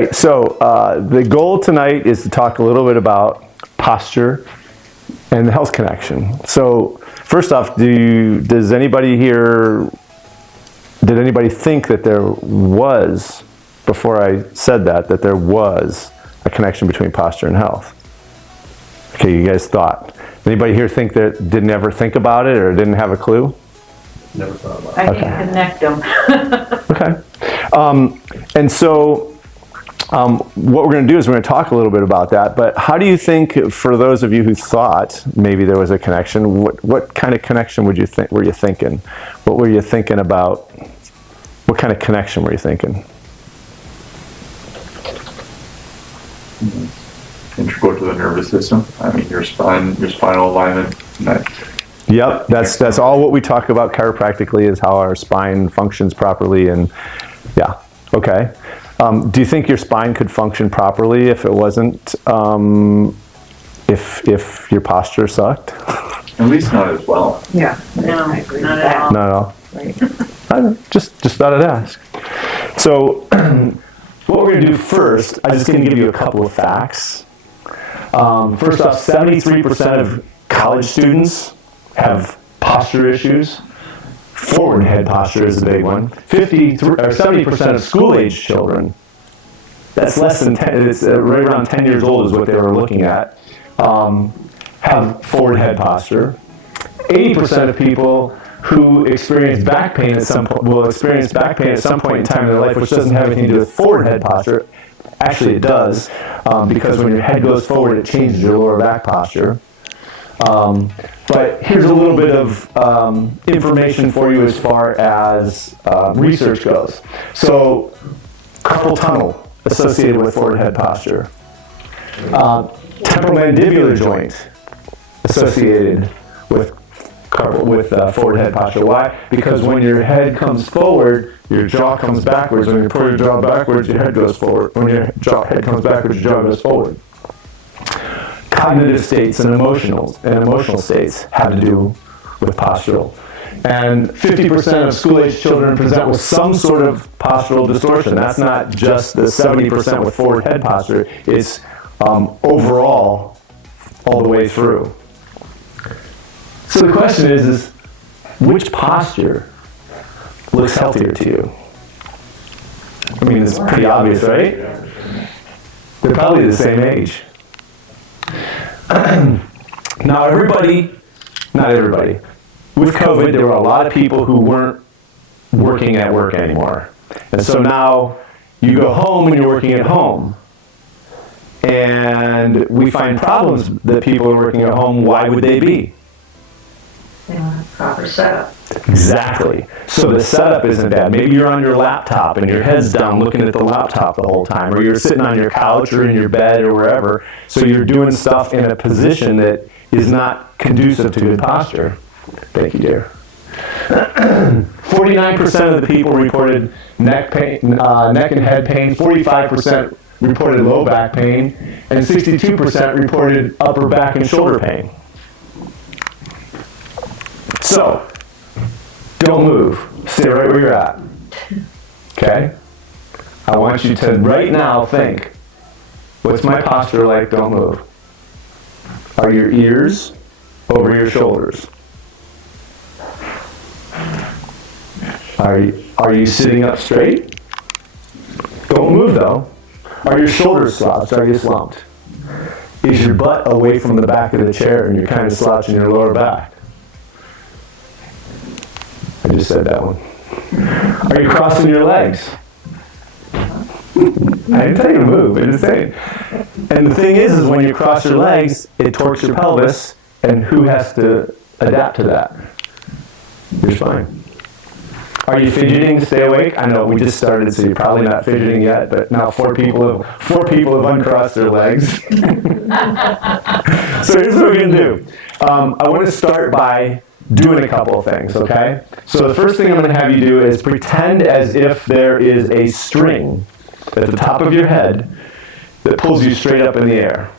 right, so the goal tonight is to talk a little bit about posture and the health connection. So first off, did anybody think that there was, before I said that there was a connection between posture and health? Okay, you guys thought. Anybody here didn't ever think about it or didn't have a clue? Never thought about it. I can connect them. Okay. And so what we're going to do is we're going to talk a little bit about that. But how do you think, for those of you who thought maybe there was a connection, what kind of connection were you thinking? What were you thinking about? What kind of connection were you thinking? Integral to the nervous system. I mean, your spinal alignment. Yep, that's all what we talk about chiropractically, is how our spine functions properly, and yeah, okay. Do you think your spine could function properly if it wasn't, if your posture sucked? At least not as well. Yeah. No, I agree with that. Not at all. Right. I don't know, just thought I'd ask. So what we're going to do first, I'm just going to give you a couple of facts. First off, 73% of college students have posture issues. Forward head posture is a big one. 70% of school-age children, that's less than 10, it's right around 10 years old is what they were looking at, have forward head posture. 80% of people who experience back pain at some point will experience back pain at some point in time in their life, which doesn't have anything to do with forward head posture. Actually, it does, because when your head goes forward, it changes your lower back posture. But here's a little bit of information for you as far as research goes. So, carpal tunnel associated with forward head posture. Temporomandibular joint associated with forward head posture. Why? Because when your head comes forward, your jaw comes backwards. When you pull your jaw backwards, your head goes forward. When your head comes backwards, your jaw goes forward. Cognitive states and emotional states have to do with postural. And 50% of school-age children present with some sort of postural distortion. That's not just the 70% with forward head posture. It's overall, all the way through. So the question is which posture looks healthier to you? I mean, it's pretty obvious, right? They're probably the same age. Now, not everybody. With COVID, there were a lot of people who weren't working at work anymore. And so now you go home and you're working at home. And we find problems that people are working at home. Why would they be? They don't have proper setup. Exactly. So the setup isn't bad. Maybe you're on your laptop and your head's down looking at the laptop the whole time, or you're sitting on your couch or in your bed or wherever. So you're doing stuff in a position that is not conducive to good posture. Thank you, dear. 49% of the people reported neck and head pain. 45% reported low back pain, and 62% reported upper back and shoulder pain. So, don't move. Stay right where you're at. Okay? I want you to right now think, what's my posture like? Don't move. Are your ears over your shoulders? Are you sitting up straight? Don't move though. Are your shoulders slouched? Are you slumped? Is your butt away from the back of the chair and you're kind of slouching your lower back? I just said that one. Are you crossing your legs? I didn't tell you to move, I didn't say it. And the thing is when you cross your legs, it torques your pelvis, and who has to adapt to that? Your spine. Are you fidgeting to stay awake? I know we just started, so you're probably not fidgeting yet, but now four people have uncrossed their legs. So here's what we're going to do. I want to start by doing a couple of things, okay? So the first thing I'm going to have you do is pretend as if there is a string at the top of your head that pulls you straight up in the air.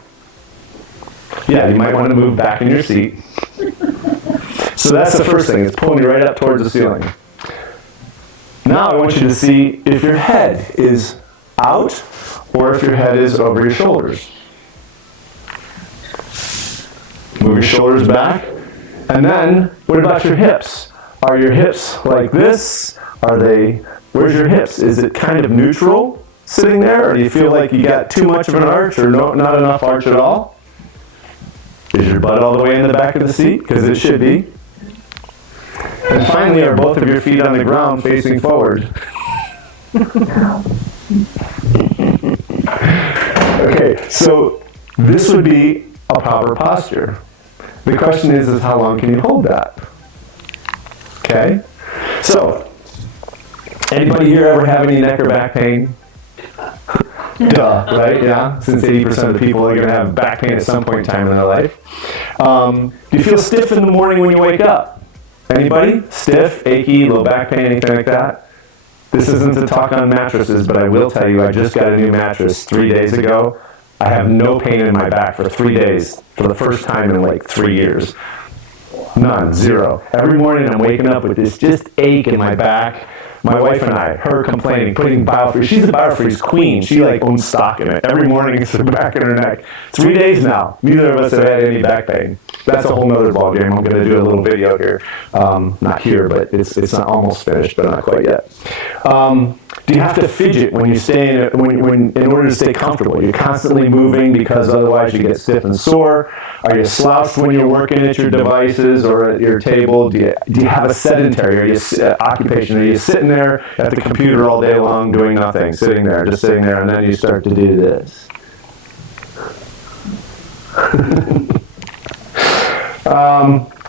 Yeah, you might want to move back in your seat. So that's the first thing. It's pulling you right up towards the ceiling. Now I want you to see if your head is out or if your head is over your shoulders. Move your shoulders back. And then, what about your hips? Are your hips like this? Where's your hips? Is it kind of neutral sitting there? Or do you feel like you got too much of an arch or not enough arch at all? Is your butt all the way in the back of the seat? Because it should be. And finally, are both of your feet on the ground facing forward? Okay, so this would be a proper posture. The question is how long can you hold that? Okay? So, anybody here ever have any neck or back pain? Duh, right? Yeah? Since 80% of the people are going to have back pain at some point in time in their life. Do you feel stiff in the morning when you wake up? Anybody? Stiff, achy, low back pain, anything like that? This isn't to talk on mattresses, but I will tell you, I just got a new mattress 3 days ago. I have no pain in my back for 3 days, for the first time in like 3 years. None, zero. Every morning I'm waking up with this just ache in my back. My wife and I, her complaining, putting biofreeze. She's a biofreeze queen. She like owns stock in it. Every morning it's the back in her neck. 3 days now. Neither of us have had any back pain. That's a whole nother ballgame. I'm going to do a little video here. Not here, but it's not almost finished, but not quite yet. Do you have to fidget when you stay in order to stay comfortable? You're constantly moving because otherwise you get stiff and sore. Are you slouched when you're working at your devices or at your table? Do you have a sedentary occupation? Are you sitting there at the computer all day long doing nothing, just sitting there, and then you start to do this?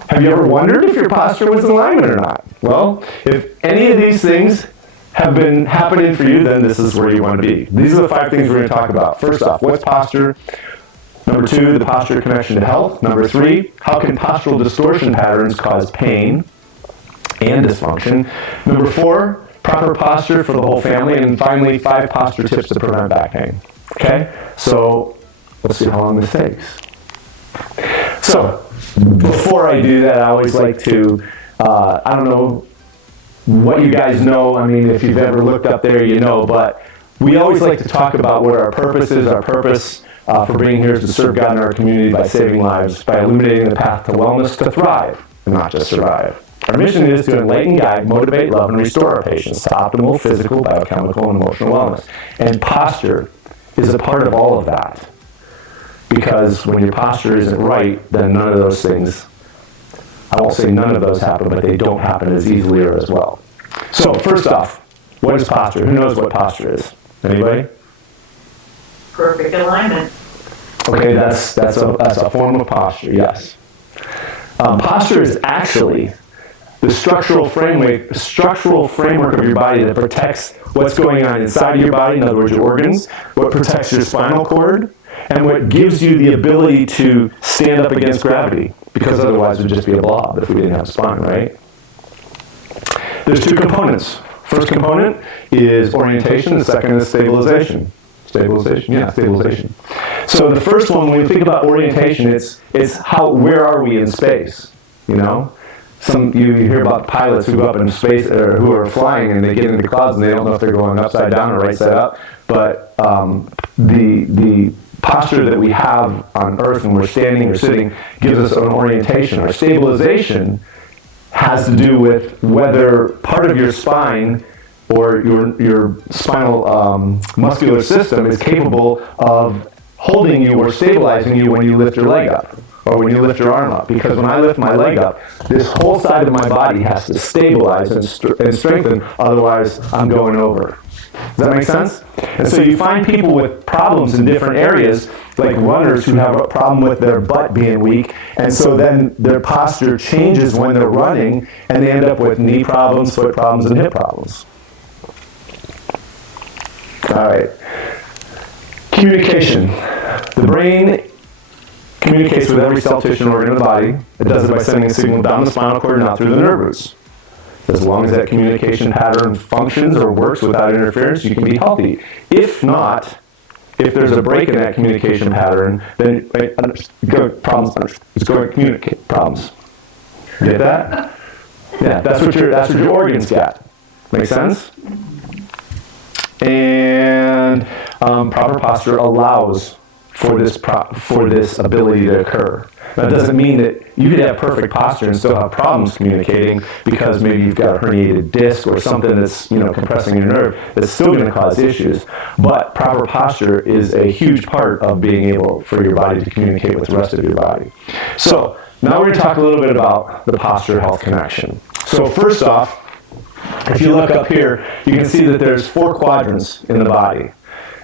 Have you ever wondered if your posture was in alignment or not? Well, if any of these things have been happening for you, then this is where you want to be. These are the 5 things we're going to talk about. First off, what's posture? Number 2, the posture connection to health. Number 3, how can postural distortion patterns cause pain and dysfunction? Number 4, proper posture for the whole family. And finally, 5 posture tips to prevent back pain. Okay? So, let's see how long this takes. So, before I do that, I always like to, I don't know what you guys know. I mean, if you've ever looked up there, you know, but we always like to talk about what our purpose is. Our purpose for being here is to serve God in our community by saving lives, by illuminating the path to wellness, to thrive, and not just survive. Our mission is to enlighten, guide, motivate, love, and restore our patients to optimal physical, biochemical, and emotional wellness. And posture is a part of all of that. Because when your posture isn't right, then none of those things, I won't say none of those happen, but they don't happen as easily or as well. So first off, what is posture? Who knows what posture is? Anybody? Perfect alignment. Okay, that's a form of posture, yes. Posture is actually the structural framework of your body that protects what's going on inside of your body, in other words, your organs, what protects your spinal cord, and what gives you the ability to stand up against gravity, because otherwise it would just be a blob if we didn't have a spine, right? There's 2 components. First component is orientation, the second is stabilization. Stabilization? Yeah, stabilization. So the first one, when we think about orientation, it's where are we in space, you know? You hear about pilots who go up in space, or who are flying, and they get into the clouds and they don't know if they're going upside down or right side up, but the posture that we have on Earth when we're standing or sitting gives us an orientation. Our stabilization has to do with whether part of your spine or your spinal muscular system is capable of holding you or stabilizing you when you lift your leg up or when you lift your arm up. Because when I lift my leg up, this whole side of my body has to stabilize and strengthen, otherwise I'm going over. Does that make sense? And so you find people with problems in different areas, like runners who have a problem with their butt being weak, and so then their posture changes when they're running, and they end up with knee problems, foot problems, and hip problems. All right. Communication. The brain communicates with every cell, tissue, and organ of the body. It does it by sending a signal down the spinal cord and out through the nerve roots. As long as that communication pattern functions or works without interference, you can be healthy. If not, if there's a break in that communication pattern, then it's going to communicate problems. Get that? Yeah, that's what your organs get. Make sense? And proper posture allows for this ability to occur. That doesn't mean that you could have perfect posture and still have problems communicating because maybe you've got a herniated disc or something that's compressing your nerve that's still going to cause issues. But proper posture is a huge part of being able for your body to communicate with the rest of your body. So now we're going to talk a little bit about the posture health connection. So first off, if you look up here, you can see that there's 4 quadrants in the body.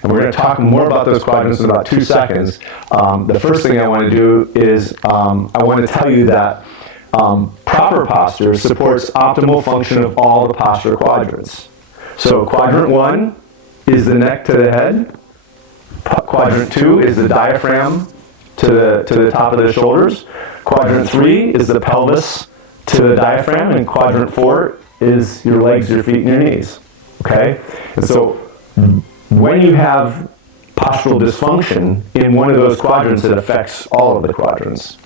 And we're going to talk more about those quadrants in about 2 seconds. The first thing I want to do is I want to tell you that proper posture supports optimal function of all the posture quadrants. So quadrant 1 is the neck to the head. Quadrant 2 is the diaphragm to the top of the shoulders. Quadrant 3 is the pelvis to the diaphragm. And quadrant 4 is your legs, your feet, and your knees. Okay? And so when you have postural dysfunction in one of those quadrants, it affects all of the quadrants.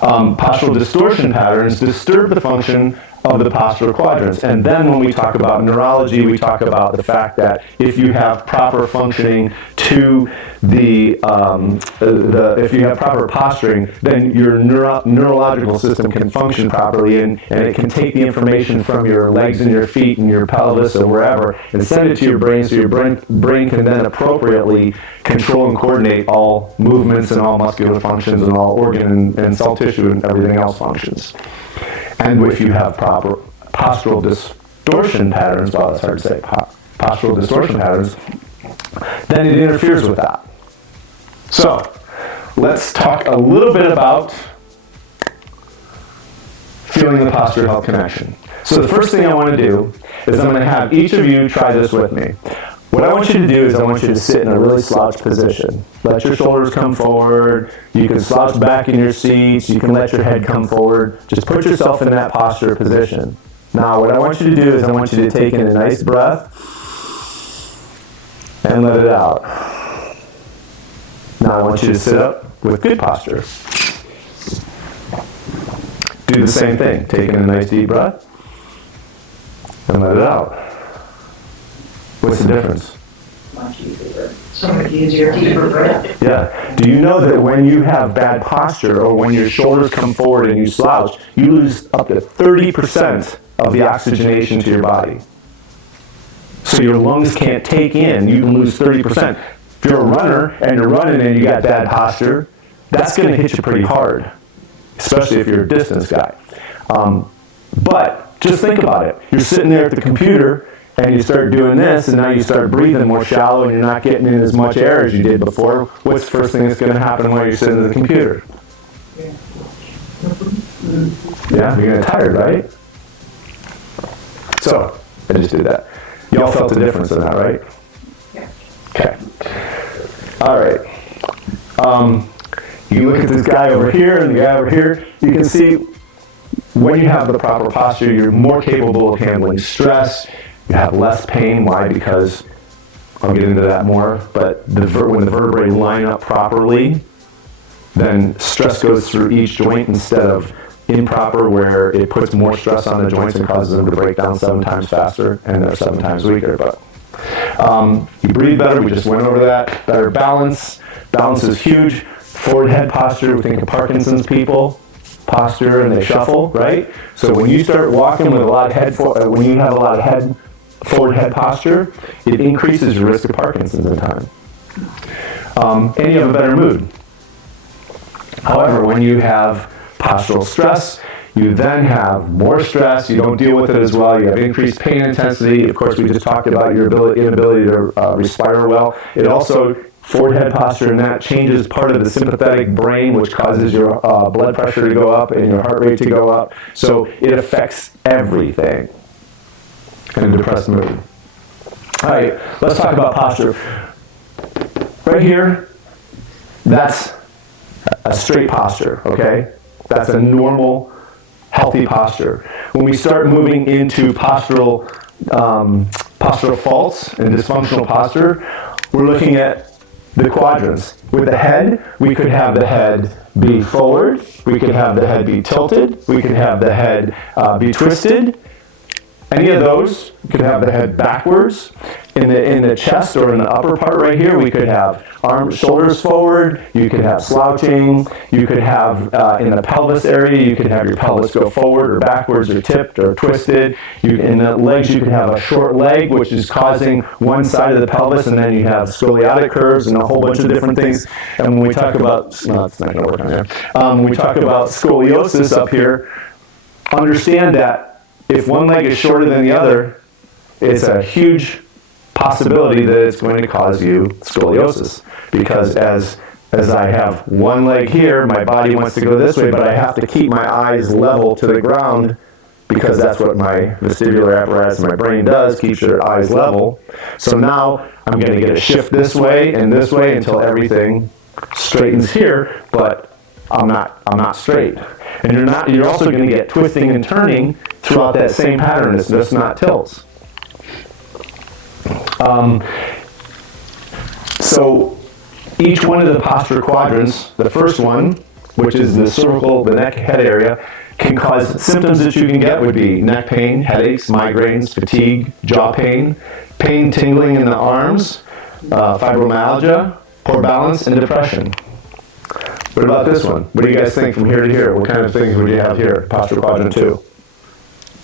Postural distortion patterns disturb the function of the postural quadrants. And then when we talk about neurology, we talk about the fact that if you have proper functioning to if you have proper posturing, then your neurological system can function properly, and it can take the information from your legs and your feet and your pelvis or wherever and send it to your brain, so your brain can then appropriately control and coordinate all movements and all muscular functions and all organ and cell tissue and everything else functions. And if you have proper postural distortion patterns, well, it's hard to say, postural distortion patterns, then it interferes with that. So, let's talk a little bit about feeling the posture health connection. So the first thing I want to do is I'm going to have each of you try this with me. What I want you to do is I want you to sit in a really slouched position. Let your shoulders come forward. You can slouch back in your seats. You can let your head come forward. Just put yourself in that posture position. Now, what I want you to do is I want you to take in a nice breath and let it out. Now, I want you to sit up with good posture. Do the same thing. Take in a nice deep breath and let it out. What's the difference? Much easier. So much easier, deeper breath. Yeah. Do you know that when you have bad posture or when your shoulders come forward and you slouch, you lose up to 30% of the oxygenation to your body? So your lungs can't take in, you can lose 30%. If you're a runner and you're running and you got bad posture, that's going to hit you pretty hard, especially if you're a distance guy. But just think about it. You're sitting there at the computer and you start doing this, and now you start breathing more shallow and you're not getting in as much air as you did before. What's the first thing that's going to happen while you're sitting at the computer? Yeah, you're going to get tired, right? So, I just did that. Y'all felt the difference in that, right? Yeah. Okay. All right. You look at this guy over here and the guy over here. You can see when you have the proper posture, you're more capable of handling stress. You have less pain. Why? Because I'll get into that more. But when the vertebrae line up properly, then stress goes through each joint instead of improper, where it puts more stress on the joints and causes them to break down 7 times faster, and they're 7 times weaker. But you breathe better. We just went over that. Better balance. Balance is huge. Forward head posture. We think of Parkinson's people posture, and they shuffle, right? So when you start walking with a lot of head, when you have a lot of forward head posture, it increases your risk of Parkinson's in time. And you have a better mood. However, when you have postural stress, you then have more stress, you don't deal with it as well, you have increased pain intensity. Of course, we just talked about your inability to respire well. It also, forward head posture, and that changes part of the sympathetic brain, which causes your blood pressure to go up and your heart rate to go up. So it affects everything in a depressed mood. All right, let's talk about posture. Right here, that's a straight posture, okay? That's a normal, healthy posture. When we start moving into postural faults and dysfunctional posture, we're looking at the quadrants. With the head, we could have the head be forward, we could have the head be tilted, we could have the head be twisted. Any of those, you could have the head backwards. in the chest or in the upper part right here, we could have shoulders forward, you could have slouching, you could have in the pelvis area, you could have your pelvis go forward or backwards or tipped or twisted. In the legs, you could have a short leg, which is causing one side of the pelvis, and then you have scoliotic curves and a whole bunch of different things. And when we talk about, no, it's not going to work on there. When we talk about scoliosis up here, understand that if one leg is shorter than the other, it's a huge possibility that it's going to cause you scoliosis, because as I have one leg here, my body wants to go this way, but I have to keep my eyes level to the ground, because that's what my vestibular apparatus in my brain does, keeps your eyes level. So now I'm going to get a shift this way and this way until everything straightens here, but I'm not straight. And you're also going to get twisting and turning throughout that same pattern. It's just not tilts. So each one of the posture quadrants, the first one, which is the cervical, the neck, head area, can cause symptoms that you can get would be neck pain, headaches, migraines, fatigue, jaw pain, pain tingling in the arms, fibromyalgia, poor balance, and depression. What about this one? What do you guys think from here to here? What kind of things would you have here? Posture quadrant 2.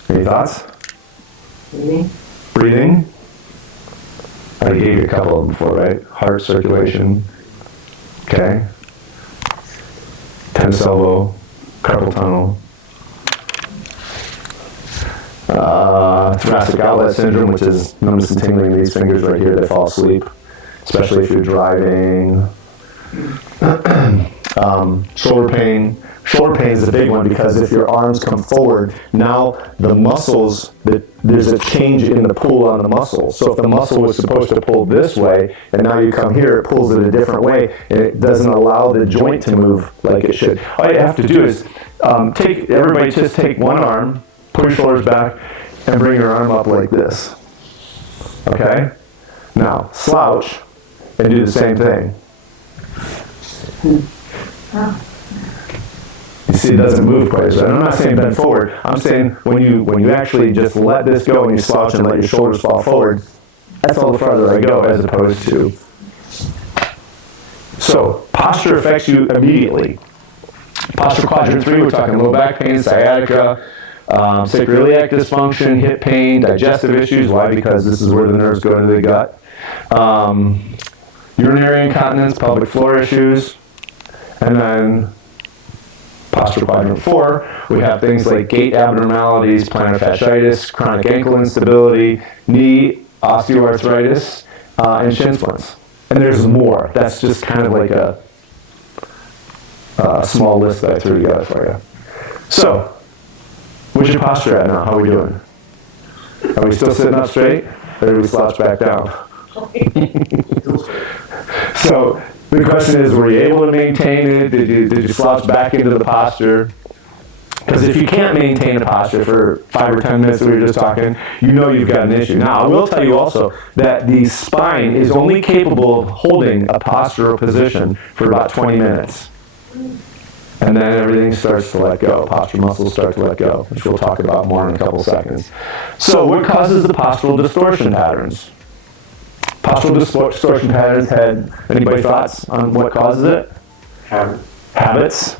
Any thoughts? Breathing. I gave you a couple of them before, right? Heart circulation. Okay. Tennis elbow, carpal tunnel. Thoracic outlet syndrome, which is numbness and tingling in these fingers right here that fall asleep, especially if you're driving. Shoulder pain. Shoulder pain is a big one, because if your arms come forward, now the muscles, there's a change in the pull on the muscle. So if the muscle was supposed to pull this way, and now you come here, it pulls it a different way, and it doesn't allow the joint to move like it should. All you have to do is everybody just take one arm, pull your shoulders back, and bring your arm up like this. Okay? Now, slouch, and do the same thing. You see, it doesn't move quite as well. I'm not saying bend forward. I'm saying when you actually just let this go and you slouch and let your shoulders fall forward, that's all the farther I go, as opposed to. So, posture affects you immediately. Posture quadrant 3, we're talking low back pain, sciatica, sacroiliac dysfunction, hip pain, digestive issues. Why? Because this is where the nerves go to the gut. Urinary incontinence, pelvic floor issues, and then posture quadrant 4, we have things like gait abnormalities, plantar fasciitis, chronic ankle instability, knee osteoarthritis, and shin splints. And there's more. That's just kind of like a small list that I threw together for you. So, where's your posture at now? How are we doing? Are we still sitting up straight? Or do we slouch back down? So, the question is, were you able to maintain it? Did you slouch back into the posture? Because if you can't maintain a posture for 5 or 10 minutes that we were just talking, you know you've got an issue. Now, I will tell you also that the spine is only capable of holding a postural position for about 20 minutes. And then everything starts to let go. Posture muscles start to let go, which we'll talk about more in a couple seconds. So what causes the postural distortion patterns? Postural distortion patterns had, anybody thoughts on what causes it? Habits.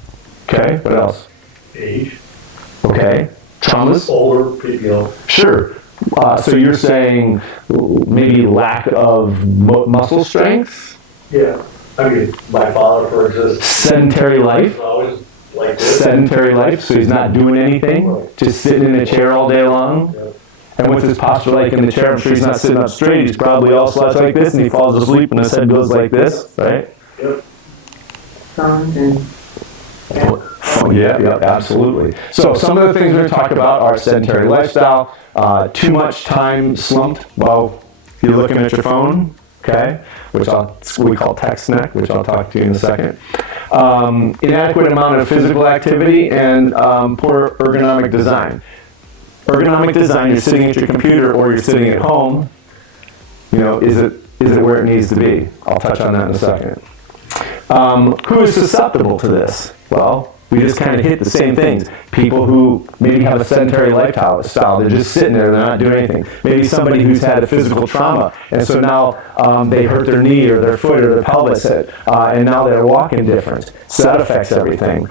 Okay, what else? Age. Okay. Traumas? Older people. Sure. So you're saying maybe lack of muscle strength? Yeah. I mean, my father, for instance. Sedentary life? Always like this. Sedentary life, so he's not doing anything, just sitting in a chair all day long. Yeah. And what's his posture like in the chair? I'm sure he's not sitting up straight. He's probably all slouched like this, and he falls asleep, and his head goes like this, right? Yep. Yeah, absolutely. So some of the things we're going to talk about are sedentary lifestyle, too much time slumped while you're looking at your phone, okay, which we call tech snack, which I'll talk to you in a second. Inadequate amount of physical activity, and poor ergonomic design. Ergonomic design, you're sitting at your computer or you're sitting at home, is it where it needs to be? I'll touch on that in a second. Who is susceptible to this? Well, We just kind of hit the same things. People who maybe have a sedentary lifestyle, they're just sitting there, they're not doing anything. Maybe somebody who's had a physical trauma, and so now they hurt their knee or their foot or their pelvis, and now they're walking different. So that affects everything.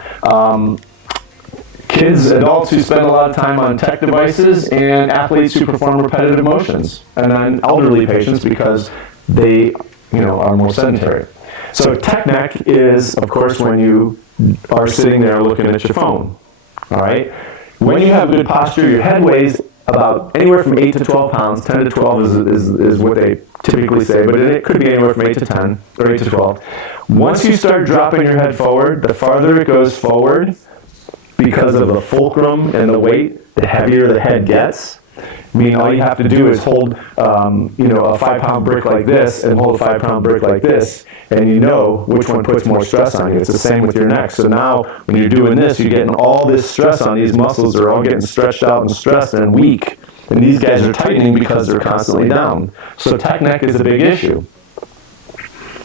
Kids, adults who spend a lot of time on tech devices, and athletes who perform repetitive motions, and then elderly patients because they, are more sedentary. So tech neck is, of course, when you are sitting there looking at your phone. All right. When you have good posture, your head weighs about anywhere from 8 to 12 pounds. 10 to 12 is what they typically say, but it could be anywhere from 8 to 10 or 8 to 12. Once you start dropping your head forward, the farther it goes forward, because of the fulcrum and the weight, the heavier the head gets. I mean, all you have to do is hold, a 5-pound brick like this and hold a 5-pound brick like this, and you know which one puts more stress on you. It's the same with your neck. So now, when you're doing this, you're getting all this stress on these muscles. They're all getting stretched out and stressed and weak. And these guys are tightening because they're constantly down. So tech neck is a big issue.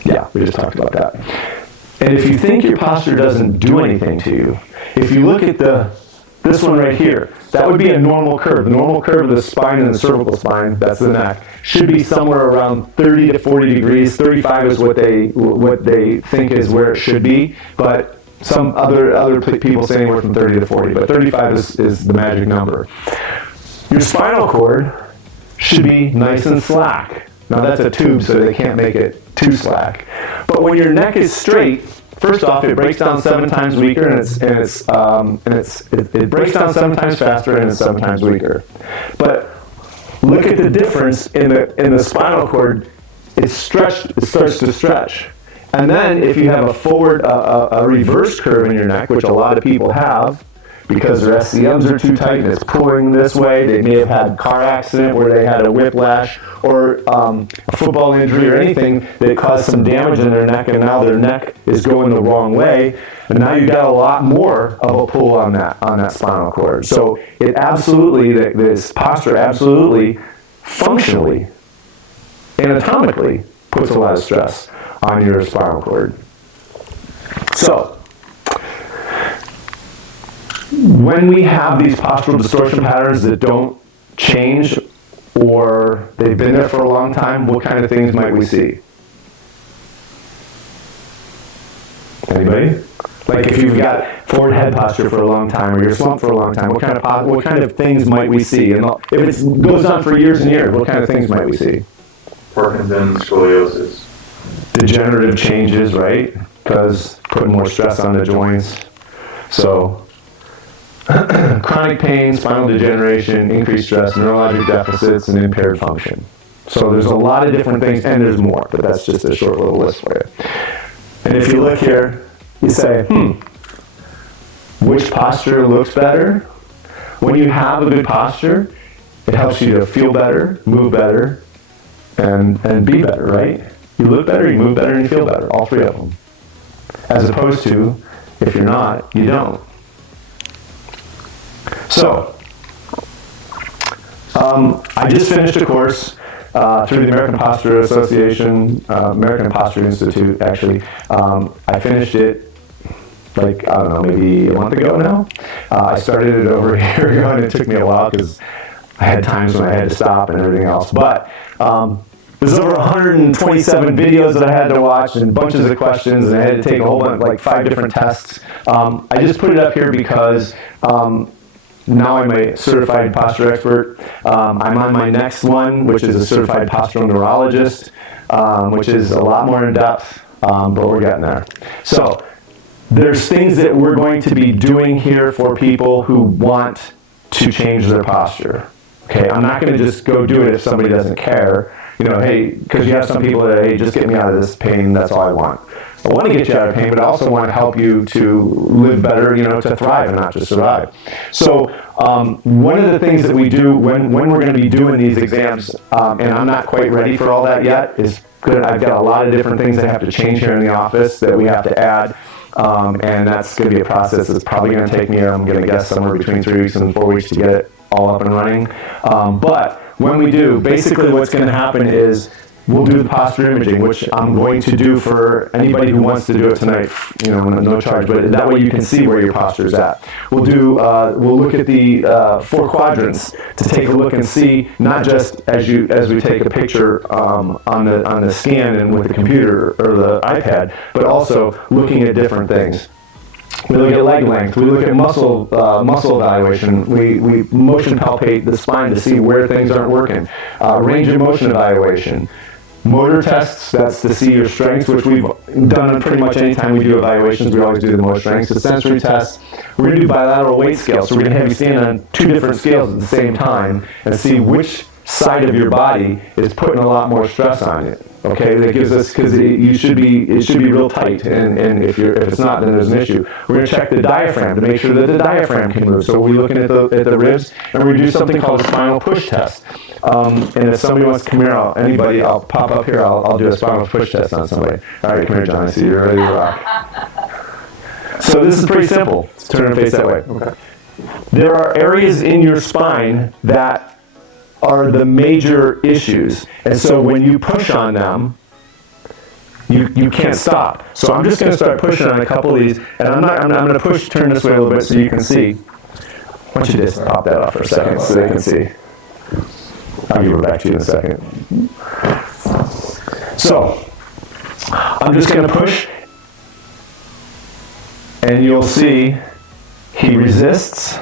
Yeah, we just talked about that. And if you think your posture doesn't do anything to you, if you look at this one right here, that would be a normal curve. The normal curve of the spine and the cervical spine, that's the neck, should be somewhere around 30 to 40 degrees. 35 is what they think is where it should be, but some other people say anywhere from 30 to 40, but 35 is the magic number. Your spinal cord should be nice and slack. Now that's a tube, so they can't make it too slack. But when your neck is straight, first off, it breaks down 7 times weaker, and it breaks down 7 times faster, and it's 7 times weaker. But look at the difference in the spinal cord. It starts to stretch, and then if you have a reverse curve in your neck, which a lot of people have, because their SCMs are too tight and it's pulling this way. They may have had a car accident where they had a whiplash or a football injury or anything that caused some damage in their neck, and now their neck is going the wrong way. And now you've got a lot more of a pull on that spinal cord. So it absolutely, this posture absolutely, functionally, anatomically puts a lot of stress on your spinal cord. So, when we have these postural distortion patterns that don't change, or they've been there for a long time, what kind of things might we see? Anybody? Like if you've got forward head posture for a long time, or you're slumped for a long time, what kind of things might we see? And if it goes on for years and years, what kind of things might we see? Parkinson's, scoliosis. Degenerative changes, right? Because putting more stress on the joints. So, chronic pain, spinal degeneration, increased stress, neurologic deficits, and impaired function. So there's a lot of different things, and there's more, but that's just a short little list for you. And if you look here, you say, which posture looks better? When you have a good posture, it helps you to feel better, move better, and be better, right? You look better, you move better, and you feel better, all 3 of them. As opposed to, if you're not, you don't. So, I just finished a course through the American Posture Association, American Posture Institute, actually. I finished it, maybe a month ago now. I started it over a year ago, and it took me a while because I had times when I had to stop and everything else. But there's over 127 videos that I had to watch and bunches of questions, and I had to take a whole bunch, 5 different tests. I just put it up here because now I'm a certified posture expert. I'm on my next one, which is a certified postural neurologist, which is a lot more in depth, but we're getting there. So there's things that we're going to be doing here for people who want to change their posture. Okay, I'm not going to just go do it if somebody doesn't care. Hey, because you have some people that, hey, just get me out of this pain, that's all I want. I want to get you out of pain, but I also want to help you to live better, to thrive and not just survive. So one of the things that we do when we're going to be doing these exams, and I'm not quite ready for all that yet, is good. I've got a lot of different things I have to change here in the office that we have to add, and that's going to be a process that's probably going to take me, I'm going to guess, somewhere between 3 weeks and 4 weeks to get it all up and running. But when we do, basically what's going to happen is we'll do the posture imaging, which I'm going to do for anybody who wants to do it tonight, no charge, but that way you can see where your posture is at. We'll look at the 4 quadrants to take a look and see, not just as we take a picture on the scan and with the computer or the iPad, but also looking at different things. We look at leg length. We look at muscle evaluation. We motion palpate the spine to see where things aren't working. Range of motion evaluation. Motor tests, that's to see your strengths, which we've done pretty much any time we do evaluations. We always do the motor strengths. The sensory tests. We're going to do bilateral weight scales. So we're going to have you stand on 2 different scales at the same time and see which side of your body is putting a lot more stress on it. Okay, that gives us, because it should be real tight, and if it's not, then there's an issue. We're going to check the diaphragm to make sure that the diaphragm can move. So we're looking at the ribs, and we're going to do something called a spinal push test. And if somebody wants to come here, I'll pop up here. I'll do a spinal push test on somebody. All right, come here, John. I see you're ready to rock. So this is pretty simple. Let's turn and face that way. Okay. There are areas in your spine that are the major issues, and so when you push on them, you can't stop. So I'm just going to start pushing on a couple of these, and I'm going to turn this way a little bit so you can see. Why don't you just pop that off for a second so they can see. I'll give it back to you in a second. So I'm just going to push, and you'll see he resists.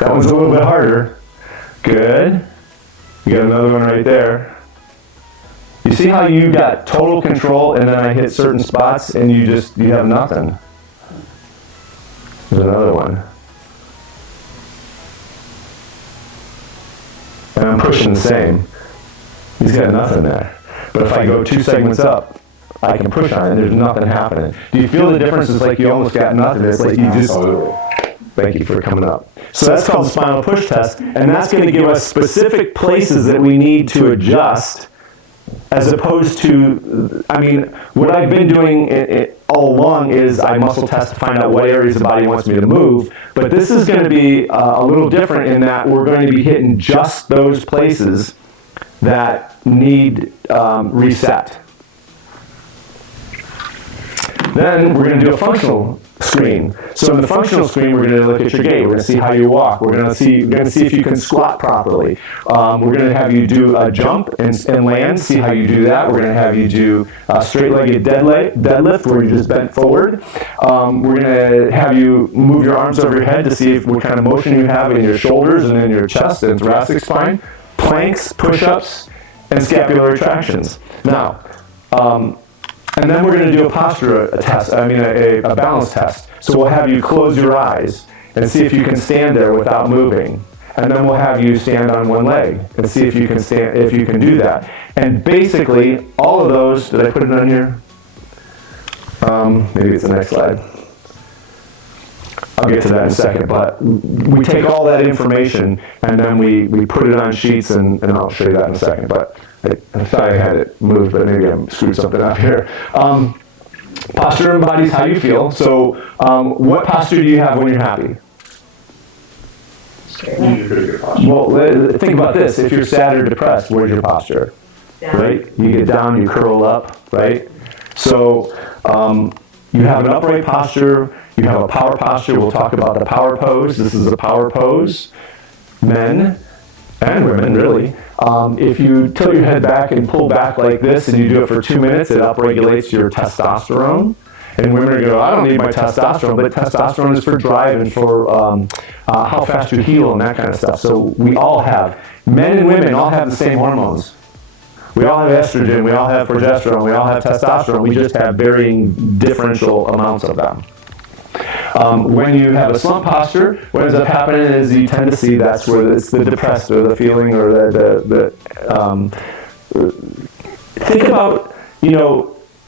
That one's a little bit harder. Good. You got another one right there. You see how you got total control, and then I hit certain spots and you have nothing. There's another one. And I'm pushing the same. He's got nothing there. But if I go 2 segments up, I can push on it and there's nothing happening. Do you feel the difference? It's like you almost got nothing. It's like you just... Thank you for coming up. So that's called the spinal push test, and that's going to give us specific places that we need to adjust, as opposed to, what I've been doing all along is I muscle test to find out what areas the body wants me to move, but this is going to be a little different in that we're going to be hitting just those places that need reset. Then we're going to do a functional screen. So in the functional screen, we're going to look at your gait. We're going to see how you walk. We're going to see if you can squat properly. We're going to have you do a jump and land, see how you do that. We're going to have you do a straight-legged deadlift where you just bent forward. We're going to have you move your arms over your head to see what kind of motion you have in your shoulders and in your chest and thoracic spine. Planks, push-ups, and scapular retractions. Now, and then we're going to do a posture test, a balance test. So we'll have you close your eyes and see if you can stand there without moving. And then we'll have you stand on one leg and see if you can do that. And basically, all of those, did I put it on here? Maybe it's the next slide. I'll get to that in a second, but we take all that information and then we put it on sheets, and I'll show you that in a second. But I thought I had it moved, but maybe I screwed something up here. Posture embodies how you feel. So what posture do you have when you're happy? Well, think about this. If you're sad or depressed, where's your posture? Down. Right? You get down, you curl up, right? So you have an upright posture. You have a power posture. We'll talk about the power pose. This is a power pose. Men and women, really. If you tilt your head back and pull back like this and you do it for 2 minutes, it upregulates your testosterone. And women go, I don't need my testosterone, but testosterone is for drive and for how fast you heal and that kind of stuff. So we all have, men and women all have the same hormones. We all have estrogen, we all have progesterone, we all have testosterone. We just have varying differential amounts of them. When you have a slump posture, what ends up happening is you tend to see that's where it's the depressed or the feeling or think about,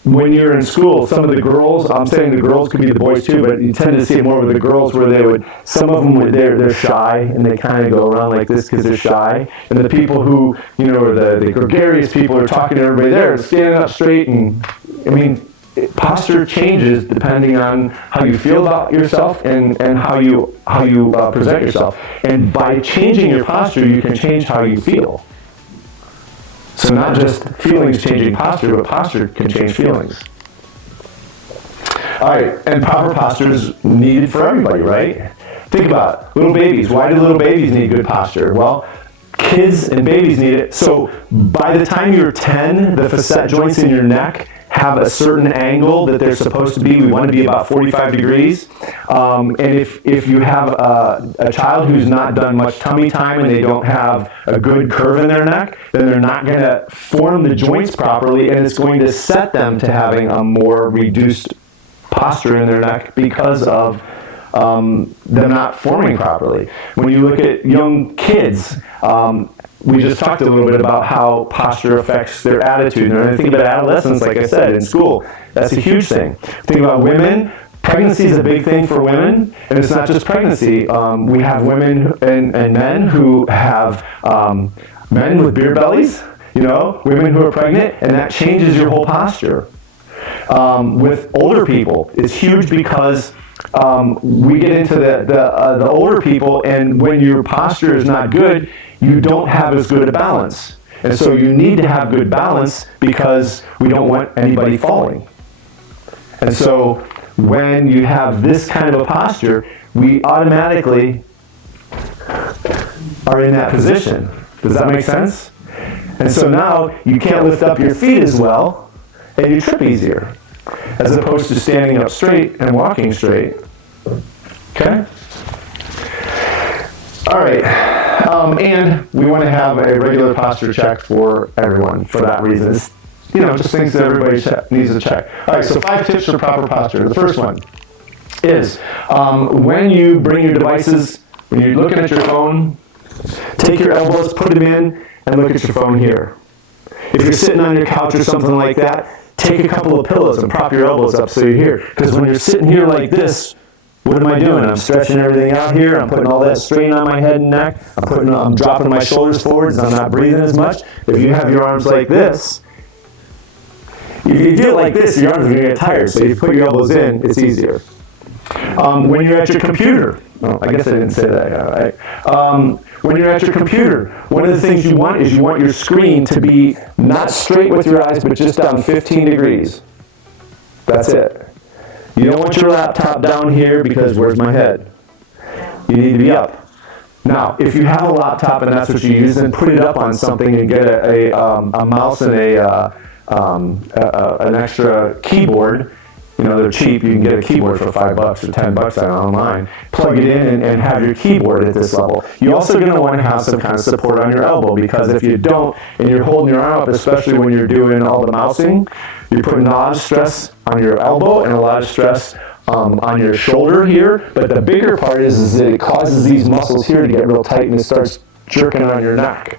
when you're in school, some of the girls, I'm saying the girls could be the boys too, but you tend to see it more with the girls where some of them, they're shy and they kind of go around like this because they're shy. And the people who, are the gregarious people are talking to everybody there, standing up straight and, posture changes depending on how you feel about yourself and how you present yourself. And by changing your posture, you can change how you feel. So not just feelings changing posture, but posture can change feelings. All right, and proper posture is needed for everybody, right? Think about it. Little babies. Why do little babies need good posture? Well, kids and babies need it. So by the time you're 10, the facet joints in your neck have a certain angle that they're supposed to be. We want to be about 45 degrees. And if you have a child who's not done much tummy time and they don't have a good curve in their neck, then they're not going to form the joints properly, and it's going to set them to having a more reduced posture in their neck because of them not forming properly. When you look at young kids, we just talked a little bit about how posture affects their attitude. And when I think about adolescents, like I said, in school, that's a huge thing. Think about women. Pregnancy is a big thing for women, and it's not just pregnancy. We have women and men who have men with beer bellies, women who are pregnant, and that changes your whole posture. With older people, it's huge because we get into the older people, and when your posture is not good, you don't have as good a balance. And so you need to have good balance because we don't want anybody falling. And so when you have this kind of a posture, we automatically are in that position. Does that make sense? And so now you can't lift up your feet as well, and you trip easier, as opposed to standing up straight and walking straight. Okay? All right. And we want to have a regular posture check for everyone for that reason. It's, just things that everybody needs to check. All right, so 5 tips for proper posture. The first one is when you bring your devices, when you're looking at your phone, take your elbows, put them in, and look at your phone here. If you're sitting on your couch or something like that, take a couple of pillows and prop your elbows up so you're here. Because when you're sitting here like this, what am I doing? I'm stretching everything out here. I'm putting all that strain on my head and neck. I'm dropping my shoulders forwards. I'm not breathing as much. If you have your arms like this, if you do it like this, your arms are going to get tired. So if you put your elbows in, it's easier. When you're at your computer, I guess I didn't say that yet, right? When you're at your computer, one of the things you want is you want your screen to be not straight with your eyes, but just down 15 degrees. That's it. You don't want your laptop down here because where's my head? You need to be up. Now, if you have a laptop and that's what you use, then put it up on something and get a mouse and an extra keyboard. They're cheap. You can get a keyboard for $5 or $10 online. Plug it in and have your keyboard at this level. You're also going to want to have some kind of support on your elbow, because if you don't and you're holding your arm up, especially when you're doing all the mousing, you're putting a lot of stress on your elbow and a lot of stress on your shoulder here. But the bigger part is that it causes these muscles here to get real tight and it starts jerking on your neck.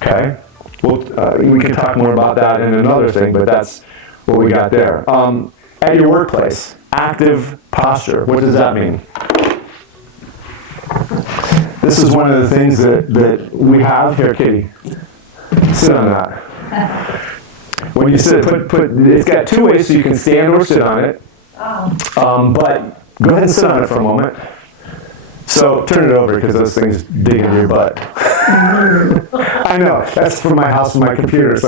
Okay? We can talk more about that in another thing, but that's what we got there. At your workplace, active posture. What does that mean? This is one of the things that we have here, Kitty. Sit on that. When you sit, it's got 2 ways, so you can stand or sit on it. But go ahead and sit on it for a moment. So turn it over because those things dig into your butt. I know, that's from my house and my computer.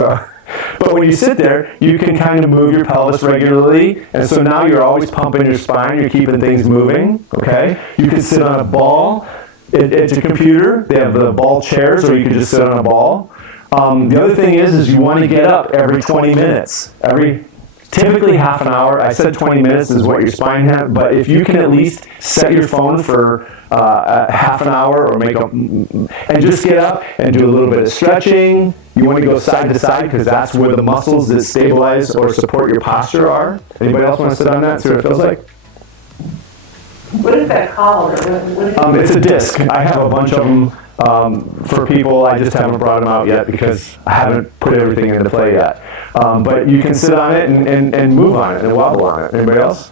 But when you sit there, you can kind of move your pelvis regularly, and so now you're always pumping your spine, you're keeping things moving, okay? You can sit on a ball at your computer. They have the ball chairs, or you can just sit on a ball. The other thing is you want to get up every 20 minutes. Typically half an hour. I said 20 minutes is what your spine has, but if you can at least set your phone for half an hour and just get up and do a little bit of stretching. You want to go side to side because that's where the muscles that stabilize or support your posture are. Anybody else want to sit on that, see what it feels like? What is that called? It's a disc. I have a bunch of them for people. I just haven't brought them out yet because I haven't put everything into play yet. But you can sit on it and move on it and wobble on it. Anybody else?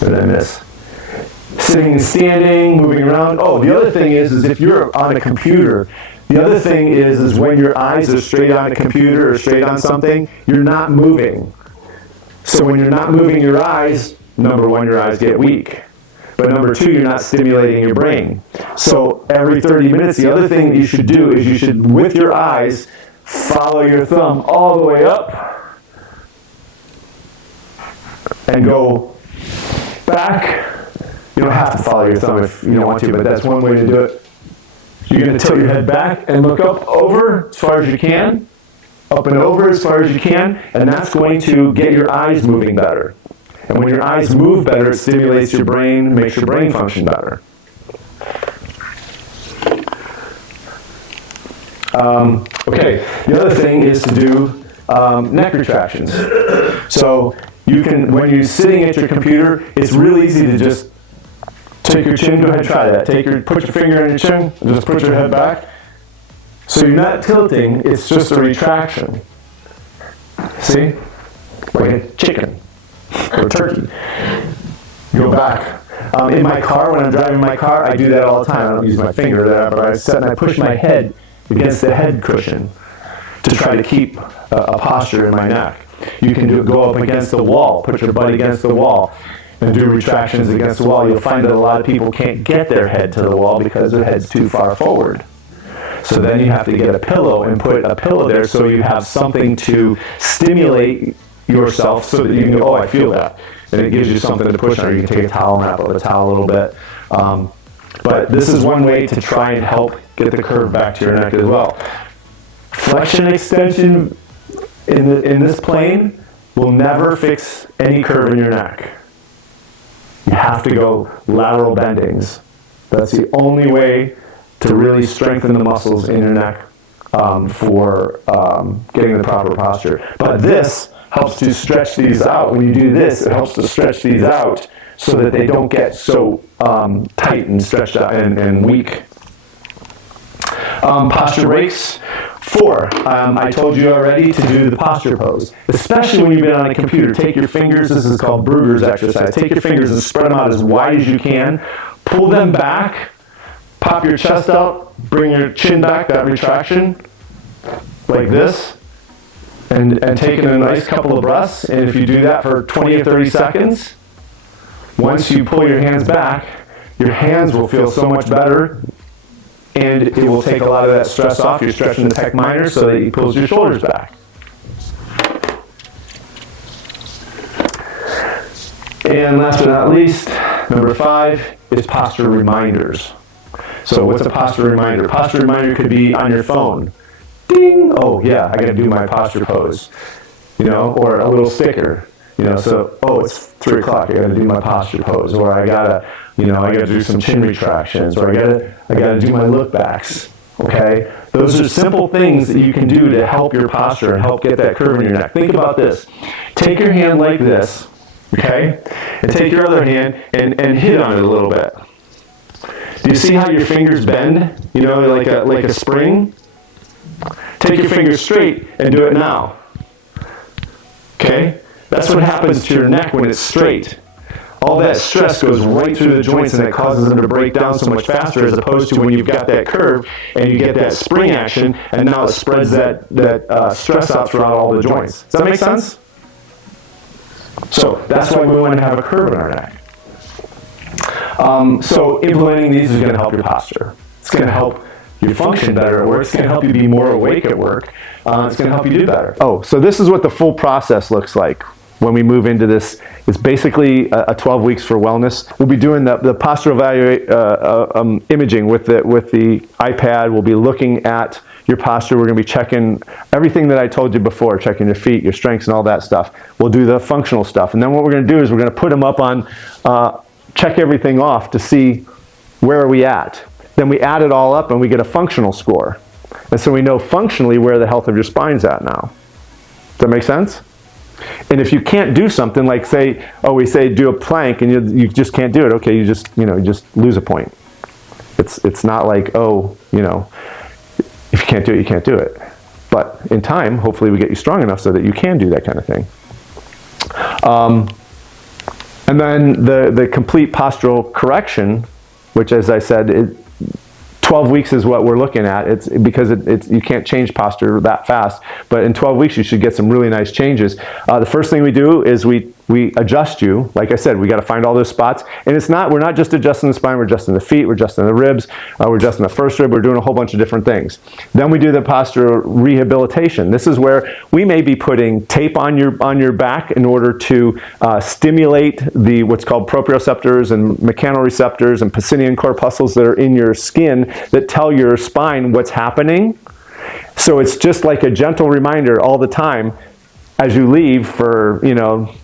What did I miss? sitting and standing, moving around. Oh, the other thing is if you're on a computer, the other thing is when your eyes are straight on a computer or straight on something, you're not moving. So when you're not moving your eyes, number one, your eyes get weak. But number two, you're not stimulating your brain. So every 30 minutes, the other thing that you should do is you should, with your eyes, follow your thumb all the way up and go back. You don't have to follow your thumb if you don't want to, but that's one way to do it. You're going to tilt your head back and look up over as far as you can, up and over as far as you can, and that's going to get your eyes moving better. And when your eyes move better, it stimulates your brain, makes your brain function better. Okay, the other thing is to do neck retractions. So you can, when you're sitting at your computer, it's real easy to just take your chin. Go ahead, try that. Put your finger on your chin, and just put your head back. So you're not tilting; it's just a retraction. See, like a chicken or a turkey. You go back. In my car, when I'm driving my car, I do that all the time. I don't use my finger there, but I sit and I push my head against the head cushion to try to keep a posture in my neck. You can go up against the wall, put your butt against the wall, and do retractions against the wall. You'll find that a lot of people can't get their head to the wall because their head's too far forward. So then you have to get a pillow and put a pillow there so you have something to stimulate yourself so that you can go, oh, I feel that. And it gives you something to push on. You can take a towel, wrap up a towel a little bit. But this is one way to try and help get the curve back to your neck as well. Flexion extension in this plane will never fix any curve in your neck. You have to go lateral bendings. That's the only way to really strengthen the muscles in your neck for getting the proper posture. But this helps to stretch these out. When you do this, it helps to stretch these out so that they don't get so tight and stretched out and weak. Posture breaks. 4, I told you already to do the posture pose, especially when you've been on a computer. Take your fingers, this is called Brugger's exercise. Take your fingers and spread them out as wide as you can. Pull them back, pop your chest out, bring your chin back, that retraction, like this, and take in a nice couple of breaths. And if you do that for 20 or 30 seconds, once you pull your hands back, your hands will feel so much better. And it will take a lot of that stress off. You're stretching the pec minor so that it pulls your shoulders back. And last but not least, number 5 is posture reminders. So what's a posture reminder? Posture reminder could be on your phone. Ding! Oh yeah, I got to do my posture pose. Or a little sticker. So it's 3 o'clock. I got to do my posture pose, or I gotta do some chin retractions, or I gotta do my look backs. Okay, those are simple things that you can do to help your posture and help get that curve in your neck. Think about this. Take your hand like this, okay, and take your other hand and hit on it a little bit. Do you see how your fingers bend? Like a spring. Take your fingers straight and do it now. Okay. That's what happens to your neck when it's straight. All that stress goes right through the joints and it causes them to break down so much faster, as opposed to when you've got that curve and you get that spring action, and now it spreads that stress out throughout all the joints. Does that make sense? So that's why we want to have a curve in our neck. So implementing these is going to help your posture. It's going to help you function better at work. It's going to help you be more awake at work. It's going to help you do better. Oh, so this is what the full process looks like when we move into this. It's basically a 12 weeks for wellness. We'll be doing the posture imaging with the iPad. We'll be looking at your posture. We're going to be checking everything that I told you before, checking your feet, your strengths, and all that stuff. We'll do the functional stuff. And then what we're going to do is we're going to put them up on, check everything off to see where are we at. Then we add it all up and we get a functional score. And so we know functionally where the health of your spine's at now. Does that make sense? And if you can't do something like we say do a plank and you just can't do it, okay, you just lose a point. It's not like, if you can't do it, you can't do it. But in time, hopefully we get you strong enough so that you can do that kind of thing. And then the complete postural correction, which, as I said, 12 weeks is what we're looking at. It's because you can't change posture that fast, but in 12 weeks you should get some really nice changes. The first thing we do is we adjust you. Like I said, we got to find all those spots, and we're not just adjusting the spine. We're adjusting the feet. We're adjusting the ribs. We're adjusting the first rib. We're doing a whole bunch of different things. Then we do the postural rehabilitation. This is where we may be putting tape on your back in order to stimulate what's called proprioceptors and mechanoreceptors and Pacinian corpuscles that are in your skin that tell your spine what's happening. So it's just like a gentle reminder all the time as you leave for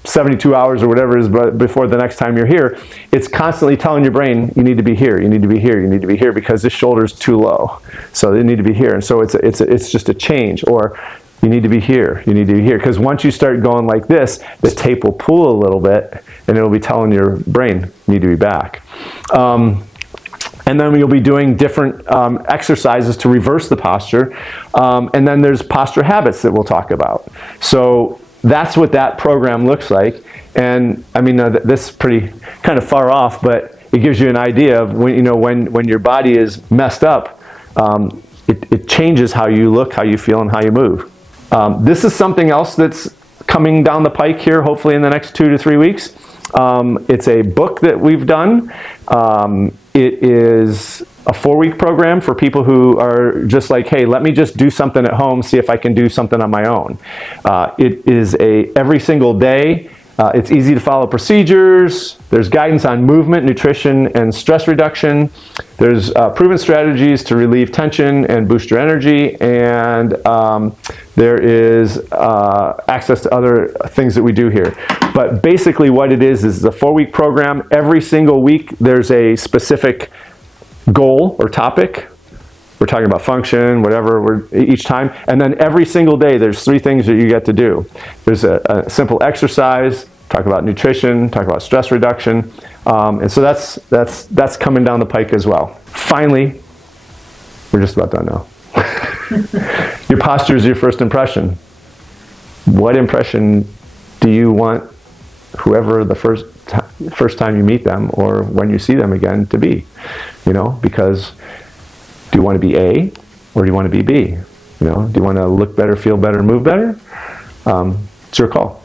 72 hours or whatever it is before the next time you're here. It's constantly telling your brain, you need to be here, you need to be here, you need to be here, because this shoulder's too low, so they need to be here. And so it's just a change, or you need to be here, you need to be here, because once you start going like this, the tape will pull a little bit and it'll be telling your brain, you need to be back. And then you'll be doing different exercises to reverse the posture. And then there's posture habits that we'll talk about. So that's what that program looks like. And I mean, this is pretty kind of far off, but it gives you an idea of when your body is messed up, it changes how you look, how you feel, and how you move. This is something else that's coming down the pike here, hopefully in the next 2 to 3 weeks. It's a book that we've done. It is a 4-week program for people who are just like, hey, let me just do something at home, see if I can do something on my own. It is every single day. It's easy to follow procedures. There's guidance on movement, nutrition, and stress reduction. There's proven strategies to relieve tension and boost your energy. And there is access to other things that we do here. But basically what it is a 4-week program. Every single week there's a specific goal or topic. We're talking about function, whatever, each time. And then every single day there's 3 things that you get to do. There's a simple exercise, talk about nutrition, talk about stress reduction. And so that's coming down the pike as well. Finally, we're just about done now. Your posture is your first impression. What impression do you want whoever the first time you meet them or when you see them again to be? Because do you want to be A or do you want to be B? Do you want to look better, feel better, move better? It's your call.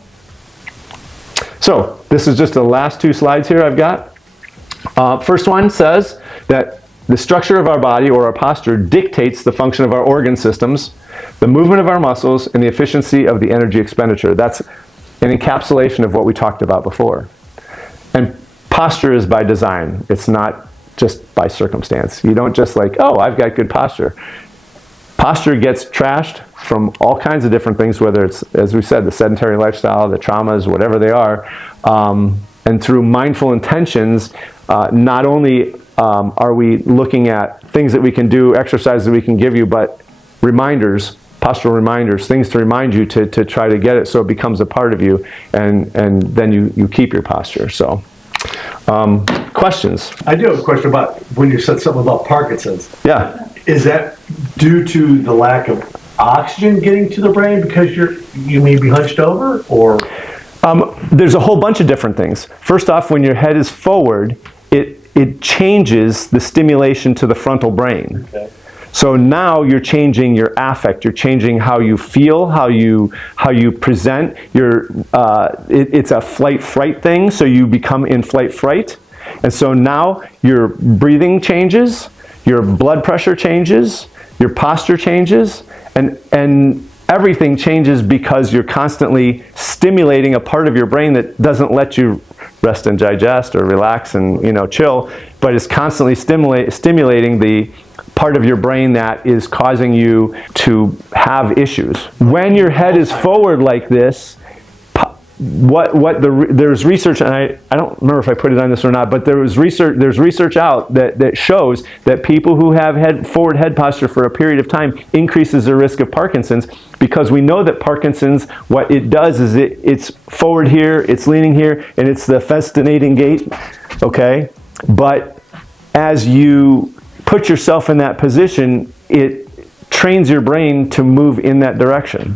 So this is just the last 2 slides here I've got. First one says that the structure of our body or our posture dictates the function of our organ systems, the movement of our muscles, and the efficiency of the energy expenditure. That's an encapsulation of what we talked about before. And posture is by design. It's not just by circumstance. You don't just like, oh, I've got good posture. Posture gets trashed from all kinds of different things, whether it's, as we said, the sedentary lifestyle, the traumas, whatever they are. And through mindful intentions, not only are we looking at things that we can do, exercises that we can give you, but reminders, postural reminders, things to remind you to try to get it so it becomes a part of you, and then you keep your posture. So, questions? I do have a question about when you said something about Parkinson's. Yeah. Is that due to the lack of oxygen getting to the brain because you may be hunched over, or? There's a whole bunch of different things. First off, when your head is forward, it changes the stimulation to the frontal brain. Okay. So now you're changing your affect. You're changing how you feel, how you present. It's a flight-fright thing, so you become in flight-fright. And so now your breathing changes, your blood pressure changes, your posture changes, and everything changes because you're constantly stimulating a part of your brain that doesn't let you rest and digest or relax and chill, but is constantly stimulating the part of your brain that is causing you to have issues. When your head is forward like this, there's research, and I don't remember if I put it on this or not, but there's research out that shows that people who have forward head posture for a period of time increases their risk of Parkinson's, because we know that Parkinson's, what it does is it's forward here, it's leaning here, and it's the festinating gait, okay? But as you put yourself in that position, it trains your brain to move in that direction.